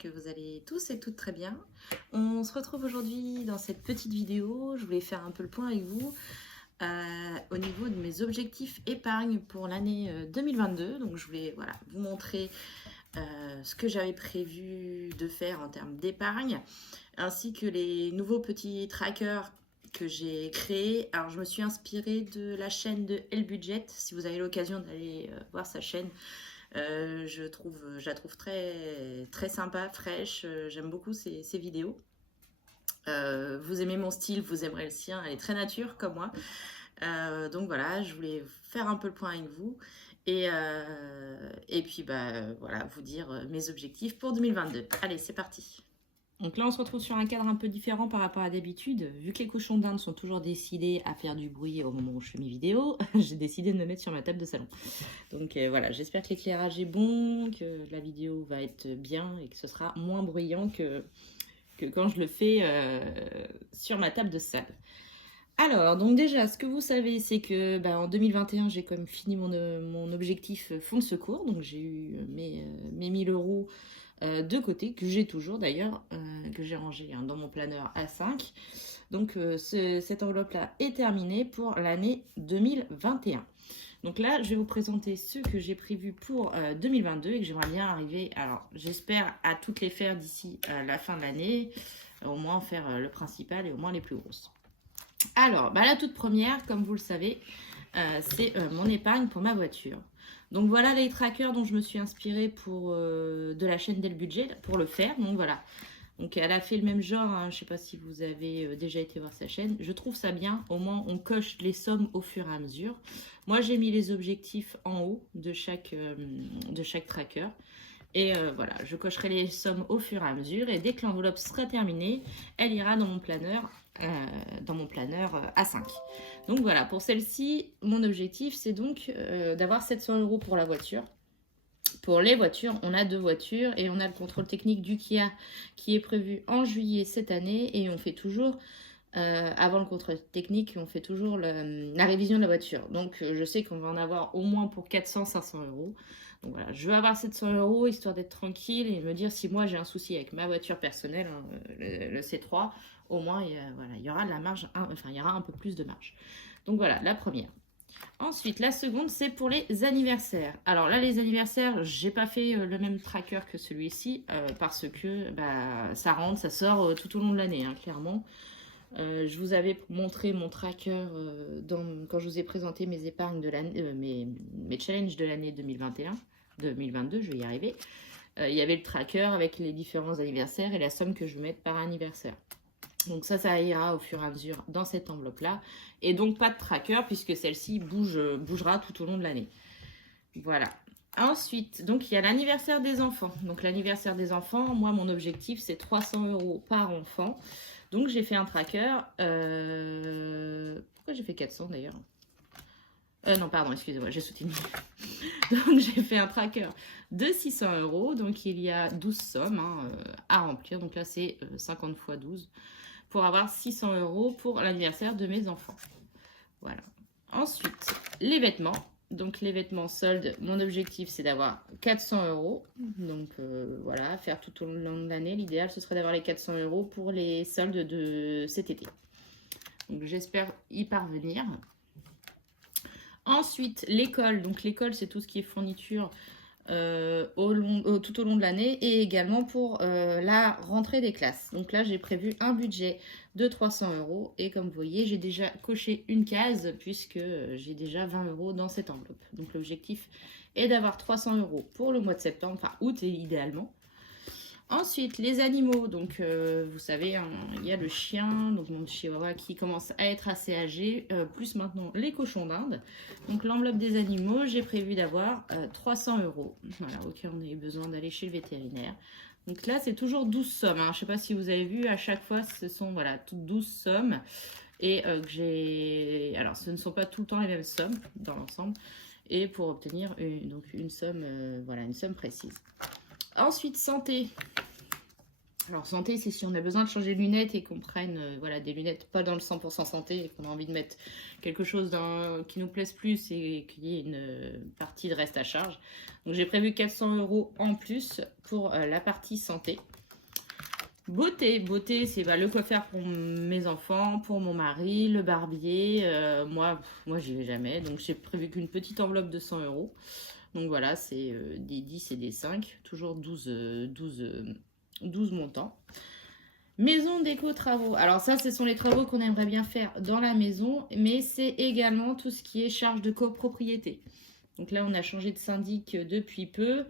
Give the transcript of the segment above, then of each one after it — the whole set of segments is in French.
que vous allez tous et toutes très bien. On se retrouve aujourd'hui dans cette petite vidéo. Je voulais faire un peu le point avec vous au niveau de mes objectifs épargne pour l'année 2022. Donc je voulais vous montrer ce que j'avais prévu de faire en termes d'épargne, ainsi que les nouveaux petits trackers que j'ai créés. Alors je me suis inspirée de la chaîne de Elle Budget. Si vous avez l'occasion d'aller voir sa chaîne, je la trouve très, très sympa, fraîche. J'aime beaucoup ses vidéos. Vous aimez mon style, vous aimerez le sien. Elle est très nature comme moi. Donc voilà, je voulais faire un peu le point avec vous. Et puis voilà, vous dire mes objectifs pour 2022. Allez, c'est parti. Donc là, on se retrouve sur un cadre un peu différent par rapport à d'habitude. Vu que les cochons d'Inde sont toujours décidés à faire du bruit au moment où je fais mes vidéos, j'ai décidé de me mettre sur ma table de salon. Donc voilà, j'espère que l'éclairage est bon, que la vidéo va être bien et que ce sera moins bruyant que quand je le fais sur ma table de salle. Alors, donc déjà, ce que vous savez, c'est que en 2021, j'ai quand même fini mon objectif fonds de secours. Donc j'ai eu mes 1000 euros de côté, que j'ai toujours d'ailleurs, que j'ai rangé dans mon planeur A5. Donc cette enveloppe-là est terminée pour l'année 2021. Donc là, je vais vous présenter ce que j'ai prévu pour 2022 et que j'aimerais bien arriver, alors j'espère à toutes les faire d'ici la fin de l'année, au moins en faire le principal et au moins les plus grosses. Alors, la toute première, comme vous le savez, c'est mon épargne pour ma voiture. Donc voilà les trackers dont je me suis inspirée pour de la chaîne Del Budget pour le faire. Donc voilà. Donc elle a fait le même genre, hein. Je ne sais pas si vous avez déjà été voir sa chaîne. Je trouve ça bien, au moins on coche les sommes au fur et à mesure. Moi j'ai mis les objectifs en haut de chaque tracker. Et voilà, je cocherai les sommes au fur et à mesure. Et dès que l'enveloppe sera terminée, elle ira dans mon planeur A5. Donc voilà, pour celle-ci, mon objectif, c'est donc d'avoir 700 euros pour la voiture. Pour les voitures, on a 2 voitures et on a le contrôle technique du Kia qui est prévu en juillet cette année. Et on fait toujours, avant le contrôle technique, on fait toujours la révision de la voiture. Donc je sais qu'on va en avoir au moins pour 400-500 euros. Donc voilà, je veux avoir 700 euros histoire d'être tranquille et me dire si moi j'ai un souci avec ma voiture personnelle, hein, le C3, au moins il y aura de la marge, il y aura un peu plus de marge. Donc voilà, la première. Ensuite, la seconde, c'est pour les anniversaires. Alors là, les anniversaires, j'ai pas fait le même tracker que celui-ci parce que ça rentre, ça sort tout au long de l'année, hein, clairement. Je vous avais montré mon tracker quand je vous ai présenté mes épargnes de l'année, mes challenges de l'année 2022, je vais y arriver. Il y avait le tracker avec les différents anniversaires et la somme que je vais mettre par anniversaire. Donc ça ira au fur et à mesure dans cette enveloppe-là. Et donc pas de tracker puisque celle-ci bougera tout au long de l'année. Voilà. Ensuite, donc il y a l'anniversaire des enfants. Donc l'anniversaire des enfants, moi mon objectif c'est 300 euros par enfant. Donc j'ai fait un tracker. Pourquoi j'ai fait 400 d'ailleurs? Non, pardon, excusez-moi, j'ai soutenu. Donc j'ai fait un tracker de 600 euros. Donc il y a 12 sommes à remplir. Donc là c'est 50 x 12 pour avoir 600 euros pour l'anniversaire de mes enfants. Voilà. Ensuite, les vêtements. Donc les vêtements soldes, mon objectif c'est d'avoir 400 euros. Donc voilà, faire tout au long de l'année. L'idéal ce serait d'avoir les 400 euros pour les soldes de cet été. Donc j'espère y parvenir. Ensuite, l'école. Donc l'école c'est tout ce qui est fourniture tout au long de l'année et également pour la rentrée des classes. Donc là j'ai prévu un budget de 300 euros et comme vous voyez j'ai déjà coché une case puisque j'ai déjà 20 euros dans cette enveloppe. Donc l'objectif est d'avoir 300 euros pour le mois de septembre, enfin août idéalement. Ensuite, les animaux, donc vous savez, hein, il y a le chien, donc mon chihuahua qui commence à être assez âgé, plus maintenant les cochons d'Inde. Donc l'enveloppe des animaux, j'ai prévu d'avoir 300 euros, voilà, au cas où on ait besoin d'aller chez le vétérinaire. Donc là, c'est toujours 12 sommes, hein. Je ne sais pas si vous avez vu, à chaque fois, ce sont voilà, toutes 12 sommes. Et que j'ai... Alors, ce ne sont pas tout le temps les mêmes sommes dans l'ensemble. Et pour obtenir une somme, voilà, une somme précise. Ensuite, santé. Alors, santé, c'est si on a besoin de changer de lunettes et qu'on prenne voilà, des lunettes pas dans le 100% santé et qu'on a envie de mettre quelque chose qui nous plaise plus et qu'il y ait une partie de reste à charge. Donc, j'ai prévu 400 euros en plus pour la partie santé. Beauté, c'est le coiffeur pour mes enfants, pour mon mari, le barbier. Moi j'y vais jamais, donc j'ai prévu qu'une petite enveloppe de 100 euros. Donc voilà, c'est des 10 et des 5, toujours 12 montants. Maison déco travaux. Alors ça, ce sont les travaux qu'on aimerait bien faire dans la maison, mais c'est également tout ce qui est charge de copropriété. Donc là, on a changé de syndic depuis peu.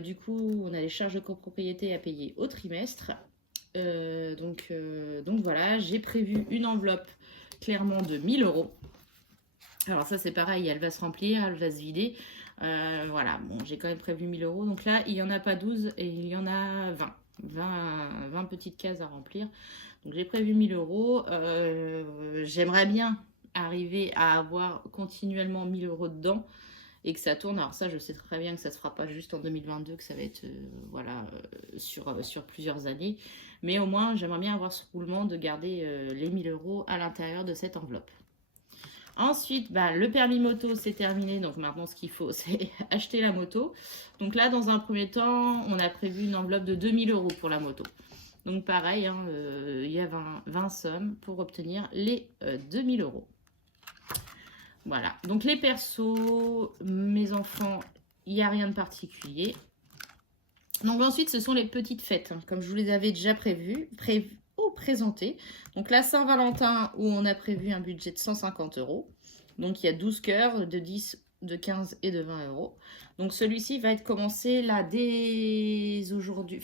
Du coup, on a les charges de copropriété à payer au trimestre. Donc voilà, j'ai prévu une enveloppe clairement de 1000 euros. Alors ça, c'est pareil, elle va se remplir, elle va se vider. Voilà, bon, j'ai quand même prévu 1000 euros. Donc là, il n'y en a pas 12 et il y en a 20 petites cases à remplir. Donc j'ai prévu 1000 euros. J'aimerais bien arriver à avoir continuellement 1000 euros dedans et que ça tourne. Alors ça, je sais très bien que ça ne se fera pas juste en 2022, que ça va être sur plusieurs années. Mais au moins, j'aimerais bien avoir ce roulement de garder les 1000 euros à l'intérieur de cette enveloppe. Ensuite, le permis moto, c'est terminé. Donc maintenant, ce qu'il faut, c'est acheter la moto. Donc là, dans un premier temps, on a prévu une enveloppe de 2000 euros pour la moto. Donc pareil, il y a 20 sommes pour obtenir les 2000 euros. Voilà, donc les persos, mes enfants, il n'y a rien de particulier. Donc ensuite, ce sont les petites fêtes, comme je vous les avais déjà présentées. Donc la Saint-Valentin, où on a prévu un budget de 150 euros. Donc il y a 12 cœurs de 10, de 15 et de 20 euros. Donc celui-ci va être commencé là dès aujourd'hui,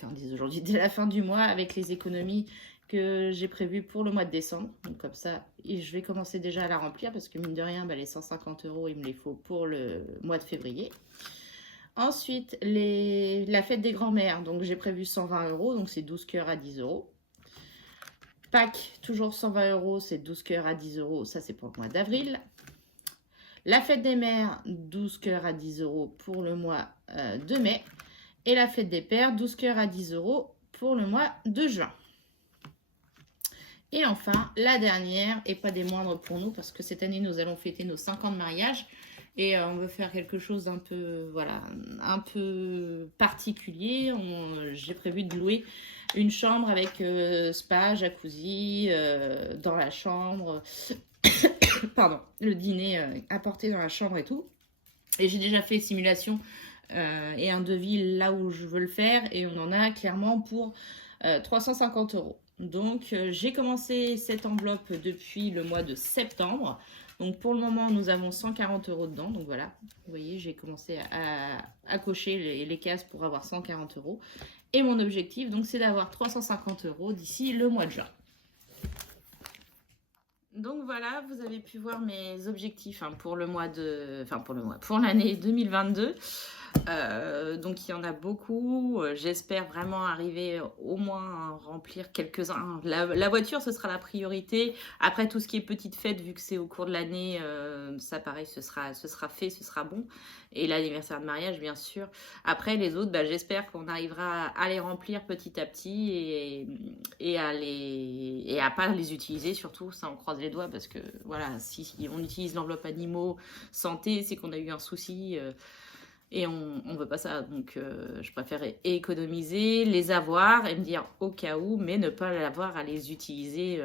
dès la fin du mois, avec les économies que j'ai prévues pour le mois de décembre. Donc comme ça, je vais commencer déjà à la remplir parce que mine de rien, les 150 euros, il me les faut pour le mois de février. Ensuite, la fête des grands-mères, donc j'ai prévu 120 euros, donc c'est 12 cœurs à 10 euros. Pâques, toujours 120 euros, c'est 12 cœurs à 10 euros, ça c'est pour le mois d'avril. La fête des mères, 12 cœurs à 10 euros pour le mois de mai. Et la fête des pères, 12 cœurs à 10 euros pour le mois de juin. Et enfin, la dernière, et pas des moindres pour nous, parce que cette année, nous allons fêter nos 5 ans de mariage. Et on veut faire quelque chose d'un peu, un peu particulier. J'ai prévu de louer une chambre avec spa, jacuzzi, dans la chambre. Pardon, le dîner apporté dans la chambre et tout. Et j'ai déjà fait simulation et un devis là où je veux le faire. Et on en a clairement pour 350 euros. Donc j'ai commencé cette enveloppe depuis le mois de septembre. Donc pour le moment, nous avons 140 euros dedans. Donc voilà, vous voyez, j'ai commencé à cocher les cases pour avoir 140 euros. Et mon objectif, donc, c'est d'avoir 350 euros d'ici le mois de juin. Donc voilà, vous avez pu voir mes objectifs pour l'année 2022. Donc il y en a beaucoup. J'espère vraiment arriver au moins à remplir quelques-uns. La voiture, ce sera la priorité. Après, tout ce qui est petite fête, vu que c'est au cours de l'année, ça pareil, ce sera fait, ce sera bon. Et l'anniversaire de mariage, bien sûr. Après, les autres, j'espère qu'on arrivera à les remplir petit à petit et à pas les utiliser, surtout. Ça, on croise les doigts parce que, voilà, si on utilise l'enveloppe animaux santé, c'est qu'on a eu un souci... Et on ne veut pas ça, donc je préfère économiser, les avoir et me dire au cas où, mais ne pas l'avoir à les utiliser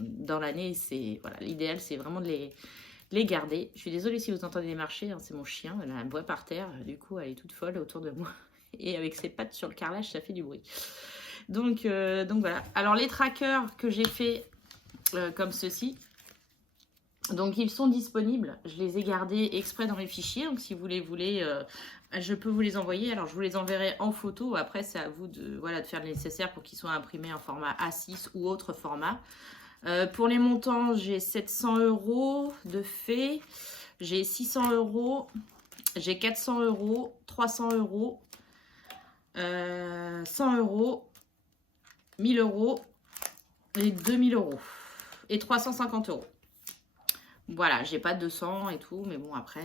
dans l'année. Voilà, l'idéal, c'est vraiment de les garder. Je suis désolée si vous entendez marcher, c'est mon chien, elle aboie par terre, du coup elle est toute folle autour de moi. Et avec ses pattes sur le carrelage, ça fait du bruit. Donc voilà. Alors les trackers que j'ai fait comme ceci, donc ils sont disponibles, je les ai gardés exprès dans mes fichiers, donc si vous les voulez, je peux vous les envoyer. Alors je vous les enverrai en photo, après c'est à vous de faire le nécessaire pour qu'ils soient imprimés en format A6 ou autre format. Pour les montants, j'ai 700 euros de fait, j'ai 600 euros, j'ai 400 euros, 300 euros, 100 euros, 1000 euros et 2000 euros et 350 euros. Voilà, j'ai pas 200 et tout, mais bon, après,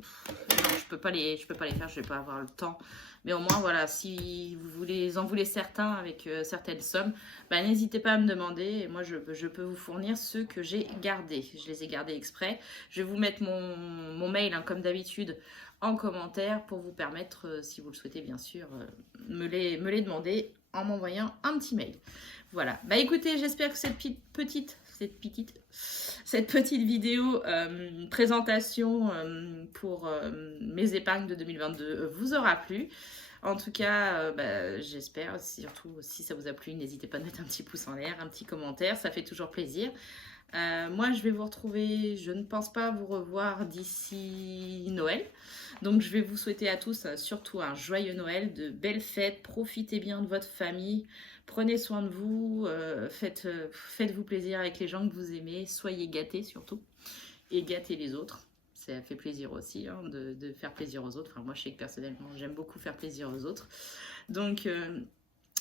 non, je peux pas les faire, je vais pas avoir le temps. Mais au moins, voilà, si vous en voulez certains avec certaines sommes, bah, n'hésitez pas à me demander. Et moi, je peux vous fournir ceux que j'ai gardés. Je les ai gardés exprès. Je vais vous mettre mon mail, hein, comme d'habitude, en commentaire pour vous permettre, si vous le souhaitez, bien sûr, me les demander en m'envoyant un petit mail. Voilà. Bah écoutez, j'espère que cette petite vidéo présentation pour mes épargnes de 2022 vous aura plu. En tout cas, bah, j'espère, surtout si ça vous a plu, n'hésitez pas à mettre un petit pouce en l'air, un petit commentaire, ça fait toujours plaisir. Moi, je vais vous retrouver, je ne pense pas vous revoir d'ici Noël. Donc, je vais vous souhaiter à tous surtout un joyeux Noël, de belles fêtes, profitez bien de votre famille, prenez soin de vous, faites-vous plaisir avec les gens que vous aimez, soyez gâtés surtout, et gâtez les autres. Ça fait plaisir aussi, hein, de faire plaisir aux autres. Enfin, moi, je sais que personnellement, j'aime beaucoup faire plaisir aux autres. Donc,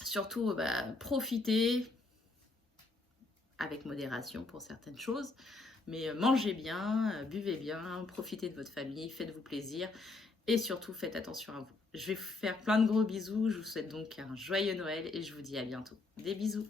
surtout, bah, profitez, avec modération pour certaines choses, mais mangez bien, buvez bien, profitez de votre famille, faites-vous plaisir et surtout faites attention à vous. Je vais vous faire plein de gros bisous, je vous souhaite donc un joyeux Noël et je vous dis à bientôt. Des bisous.